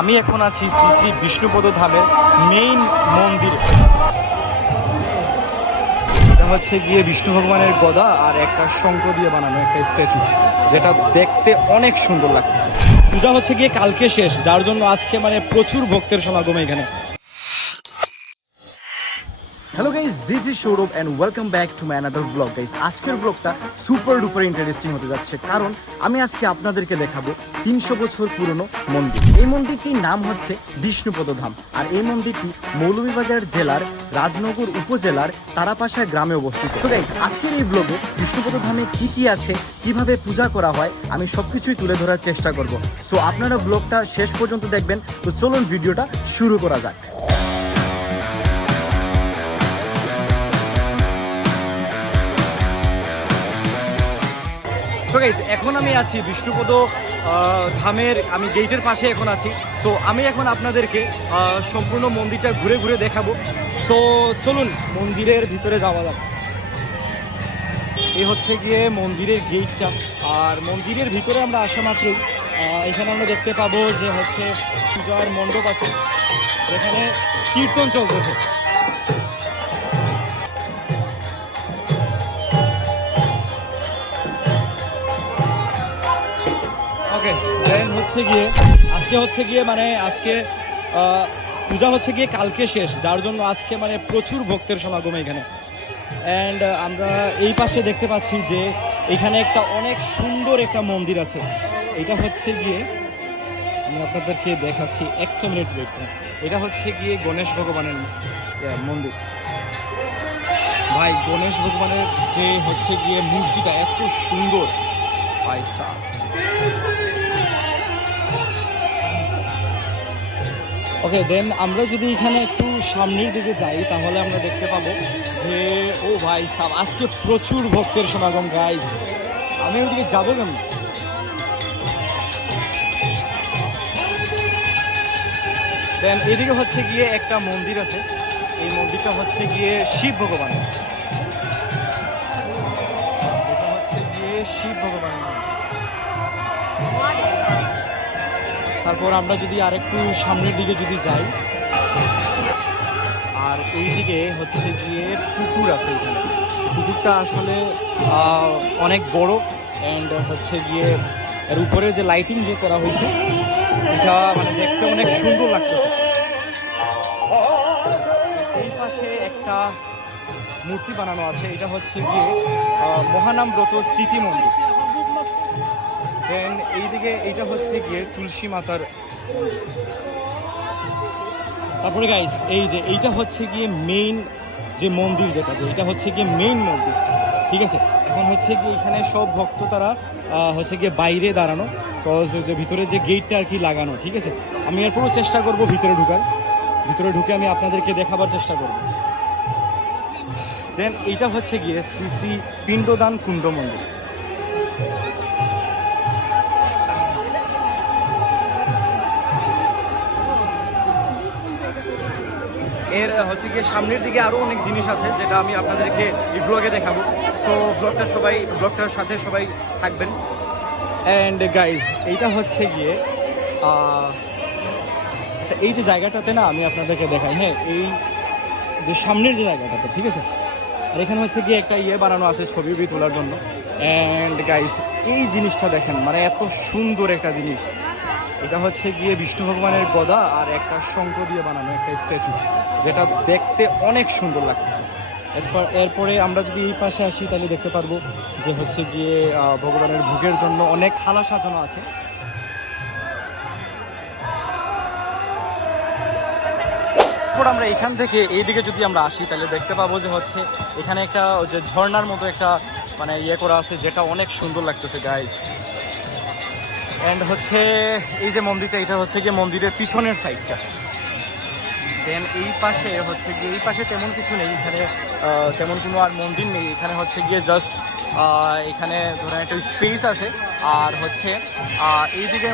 আমি এখন আছি শ্রী শ্রী বিষ্ণুপদ ধামের মেইন মন্দির। এটা হচ্ছে গিয়ে বিষ্ণু ভগবানের গদা আর একটা শঙ্খ দিয়ে বানানো একটা স্ট্যাচু যেটা দেখতে অনেক সুন্দর লাগতেছে। পূজা হচ্ছে গিয়ে কালকে শেষ, যার জন্য আজকে মানে প্রচুর ভক্তের সমাগম এখানে। Hello guys this is Sourav and welcome back to my another blog guys আজকের ব্লগটা সুপার ডুপার ইন্টারেস্টিং হতে যাচ্ছে, কারণ আমি আজকে আপনাদেরকে দেখাবো তিনশো বছর পুরনো মন্দির। এই মন্দিরটির নাম হচ্ছে বিষ্ণুপদ ধাম, আর এই মন্দিরটি মৌলভীবাজার জেলার রাজনগর উপজেলার তারাপাশা গ্রামে অবস্থিত। তো গাইজ আজকের এই ব্লগে বিষ্ণুপদ ধামে কি কি আছে, কীভাবে পূজা করা হয়, আমি সবকিছুই তুলে ধরার চেষ্টা করব। সো আপনারা ব্লগটা শেষ পর্যন্ত দেখবেন, তো চলুন ভিডিওটা শুরু করা যাক। তো গাইজ এখন আমি আছি বিষ্ণুপদ ধামের, আমি গেটের পাশে এখন আছি। সো আমি এখন আপনাদেরকে সম্পূর্ণ মন্দিরটা ঘুরে ঘুরে দেখাবো। সো চলুন, মন্দিরের ভিতরে যাওয়া যাক। এই হচ্ছে গিয়ে মন্দিরের গেটটা। আর মন্দিরের ভিতরে আমরা আসা মাত্রই এখানে আমরা দেখতে পাবো যে হচ্ছে পূজার মণ্ডপ আছে। যেখানে কীর্তন চলতেছে। হচ্ছে গিয়ে, আজকে হচ্ছে গিয়ে মানে আজকে পূজা হচ্ছে গিয়ে কালকে শেষ, যার জন্য আজকে মানে প্রচুর ভক্তের সমাগম এখানে। অ্যান্ড আমরা এই পাশে দেখতে পাচ্ছি যে এখানে একটা অনেক সুন্দর একটা মন্দির আছে। এটা হচ্ছে গিয়ে, আমি আপনাদেরকে দেখাচ্ছি, একটা মিনিট করুন। এটা হচ্ছে গিয়ে গণেশ ভগবানের মন্দির। ভাই, গণেশ ভগবানের যে হচ্ছে গিয়ে মূর্তিটা, এত সুন্দর। পয়সা ওকে দেন আমরা যদি এখানে একটু সামনের দিকে যাই, তাহলে আমরা দেখতে পাবো যে, ও ভাই সাব, আজকে প্রচুর ভক্তের সমাগম গাইস আমি ওদিকে যাব কেন? দেন এদিকে হচ্ছে গিয়ে একটা মন্দির আছে। এই মন্দিরটা হচ্ছে গিয়ে শিব ভগবানের। এটা হচ্ছে গিয়ে শিব মন্দির। তারপর আমরা যদি আরেকটু সামনের দিকে যদি যাই, আর এই দিকে হচ্ছে গিয়ে পুকুর আছে এখানে। পুকুরটা আসলে অনেক বড় অ্যান্ড হচ্ছে গিয়ে এর উপরে যে লাইটিং যে করা হয়েছে, এটা মানে দেখতে অনেক সুন্দর লাগতেছে। এই পাশে একটা মূর্তি বানানো আছে, এটা হচ্ছে গিয়ে মহানাম ব্রত স্মৃতি মন্দির। দেন এইদিকে এইটা হচ্ছে গিয়ে তুলসী মাতার তারপরে গাইস এই যে এইটা হচ্ছে গিয়ে মেইন যে মন্দির যেটা যে এটা হচ্ছে গিয়ে মেইন মন্দির, ঠিক আছে? এখন হচ্ছে গিয়ে এখানে সব ভক্ত তারা হচ্ছে গিয়ে বাইরে দাঁড়ানো কজ যে ভিতরে যে গেটটা আর কি লাগানো, ঠিক আছে? আমি এরপরও চেষ্টা করব ভিতরে ঢুকার, ভিতরে ঢুকে আমি আপনাদেরকে দেখাবার চেষ্টা করব। দেন এইটা হচ্ছে গিয়ে শ্রী শ্রী পিণ্ডদান কুণ্ড মন্দির। এর হচ্ছে গিয়ে সামনের দিকে আরও অনেক জিনিস আছে যেটা আমি আপনাদেরকে এই ব্লগে দেখাবো। সো ব্লগটা সবাই ব্লগটার সাথে সবাই থাকবেন। অ্যান্ড গাইজ এইটা হচ্ছে গিয়ে আচ্ছা এই যে জায়গাটাতে না আমি আপনাদেরকে দেখাই হ্যাঁ এই যে সামনের যে জায়গাটাতে, ঠিক আছে? আর এখানে হচ্ছে গিয়ে একটা ইয়ে বানানো আছে ছবি তোলার জন্য। অ্যান্ড গাইজ এই জিনিসটা দেখেন মানে এত সুন্দর একটা জিনিস। এটা হচ্ছে গিয়ে বিষ্ণু ভগবানের গদা আর একটা শঙ্খ দিয়ে বানানো একটা স্ট্যাচু, যেটা দেখতে অনেক সুন্দর লাগতেছে। এরপর, এরপরে আমরা যদি এই পাশে আসি, তাহলে দেখতে পারব যে হচ্ছে গিয়ে ভগবানের ভোগের জন্য অনেক থালা সাজানো আছে। তারপর আমরা এখান থেকে এইদিকে যদি আমরা আসি, তাহলে দেখতে পাবো যে হচ্ছে এখানে একটা যে ঝর্ণার মতো একটা মানে ইয়ে করা আছে, যেটা অনেক সুন্দর লাগতেছে গাইজ অ্যান্ড হচ্ছে এই যে মন্দিরটা, এটা হচ্ছে গিয়ে মন্দিরের পিছনের সাইডটা দেন এই পাশে হচ্ছে গিয়ে, এই পাশে তেমন কিছু নেই, এখানে তেমন কোনো আর মন্দির নেই। এখানে হচ্ছে গিয়ে জাস্ট এখানে ধরেন একটা স্পেস আছে। আর হচ্ছে এইদিকে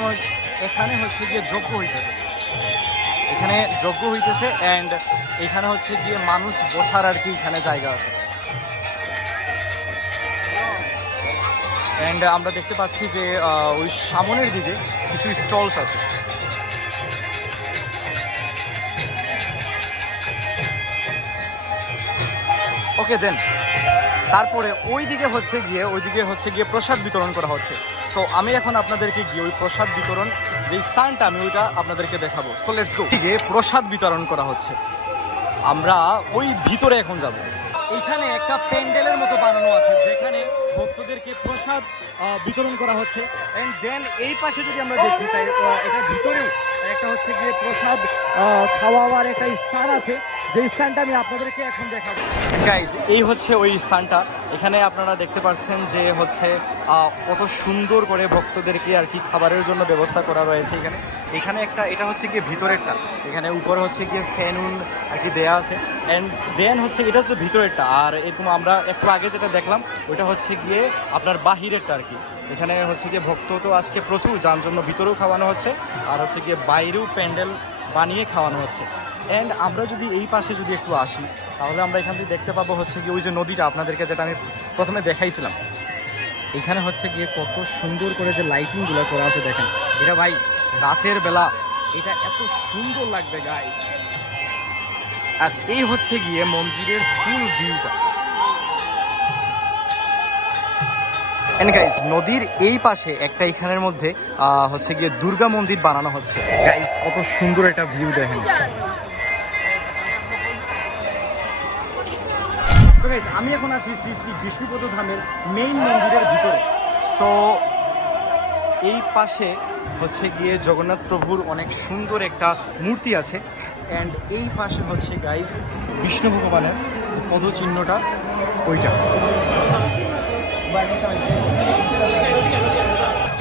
এখানে হচ্ছে গিয়ে যজ্ঞ হইতেছে। এখানে যজ্ঞ হইতেছে অ্যান্ড এখানে হচ্ছে গিয়ে মানুষ বসার আর কি এখানে জায়গা আছে। অ্যান্ড uh, আমরা দেখতে পাচ্ছি যে ওই সামনের দিকে কিছু স্টলস আছে। ওকে দেন তারপরে ওই দিকে হচ্ছে গিয়ে ওই দিকে হচ্ছে গিয়ে প্রসাদ বিতরণ করা হচ্ছে। সো আমি এখন আপনাদেরকে গিয়ে ওই প্রসাদ বিতরণ, যে স্থানটা আমি ওইটা আপনাদেরকে দেখাবো। সো লেটস গো প্রসাদ বিতরণ করা হচ্ছে। আমরা ওই ভিতরে এখন যাব। এখানে একটা প্যান্ডেলের মতো বানানো আছে, যেখানে ভক্তদেরকে প্রসাদ বিতরণ করা হচ্ছে। অ্যান্ড দেন এই পাশে যদি আমরা দেখি, তাই এটার ভিতরেও একটা হচ্ছে গিয়ে প্রসাদ খাওয়াবার একটা স্থান আছে। যে স্থানটা আমি আপনাদেরকে এখন দেখাবো। গাইজ এই হচ্ছে ওই স্থানটা। এখানে আপনারা দেখতে পাচ্ছেন যে হচ্ছে কত সুন্দর করে ভক্তদেরকে আর কি খাবারের জন্য ব্যবস্থা করা রয়েছে এখানে। এখানে একটা, এটা হচ্ছে গিয়ে ভিতরেরটা। এখানে উপরে হচ্ছে গিয়ে ফ্যানুন আর কি দেয়া আছে। অ্যান্ড দেন হচ্ছে, এটা হচ্ছে ভিতরেরটা। আর এরকম আমরা একটু আগে যেটা দেখলাম, ওইটা হচ্ছে গিয়ে আপনার বাহিরেরটা আর কি। এখানে হচ্ছে গিয়ে ভক্ত তো আজকে প্রচুর, যার জন্য ভিতরেও খাওয়ানো হচ্ছে আর হচ্ছে গিয়ে বাইরেও প্যান্ডেল বানিয়ে খাওয়ানো হচ্ছে। অ্যান্ড আমরা যদি এই পাশে যদি একটু আসি, তাহলে আমরা এখান থেকে দেখতে পাবো হচ্ছে গিয়ে ওই যে নদীটা আপনাদেরকে যেটা আমি প্রথমে দেখাইছিলাম। এখানে হচ্ছে গিয়ে কত সুন্দর করে যে লাইটিংগুলো করা আছে দেখেন। এটা ভাই রাতের বেলা, এটা এত সুন্দর লাগবে গাই আর এই হচ্ছে গিয়ে মন্দিরের ফুল ভিউটা গাইজ নদীর এই পাশে একটা এখানের মধ্যে হচ্ছে গিয়ে দুর্গা মন্দির বানানো হচ্ছে। গাইজ কত সুন্দর একটা ভিউ দেখেন। আমি এখন আছি শ্রী শ্রী বিষ্ণুপদ ধামের মেইন মন্দিরের ভিতরে। সো এই পাশে হচ্ছে গিয়ে জগন্নাথ প্রভুর অনেক সুন্দর একটা মূর্তি আছে। অ্যান্ড এই পাশে হচ্ছে গাইজ বিষ্ণু ভগবানের পদচিহ্নটা, ওইটা।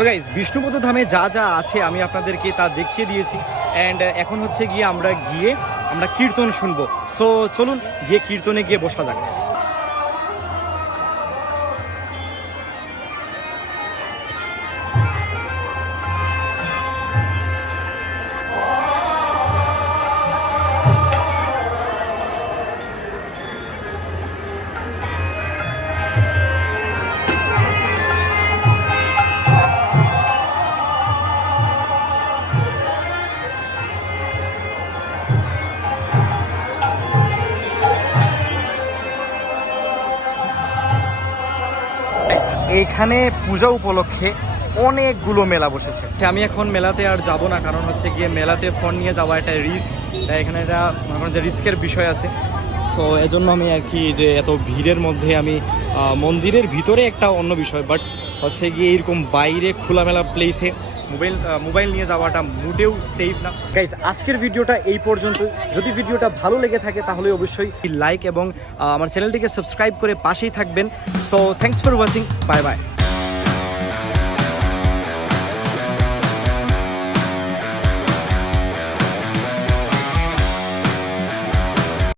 তো গাইজ বিষ্ণুপদ ধামে যা যা আছে আমি আপনাদেরকে তা দেখিয়ে দিয়েছি। অ্যান্ড এখন হচ্ছে গিয়ে আমরা গিয়ে আমরা কীর্তন শুনব। সো চলুন গিয়ে কীর্তনে গিয়ে বসা যাক। এইখানে পূজা উপলক্ষে অনেকগুলো মেলা বসেছে। আমি এখন মেলাতে আর যাব না, কারণ হচ্ছে গিয়ে মেলাতে ফোন নিয়ে যাওয়া একটা রিস্ক তাই এখানে এখন যে রিস্কের বিষয় আছে। সো এজন্য আমি আর কি যে এত ভিড়ের মধ্যে আমি মন্দিরের ভিতরে একটা অন্য বিষয় বাট হচ্ছে গিয়ে এরকম বাইরে খোলামেলা প্লেসে মোবাইল মোবাইল নিয়ে যাওয়াটা মোটেও সেফ না। গাইজ আজকের ভিডিওটা এই পর্যন্ত। যদি ভিডিওটা ভালো লেগে থাকে, তাহলে অবশ্যই লাইক এবং আমার চ্যানেলটিকে সাবস্ক্রাইব করে পাশেই থাকবেন। So thanks for watching bye bye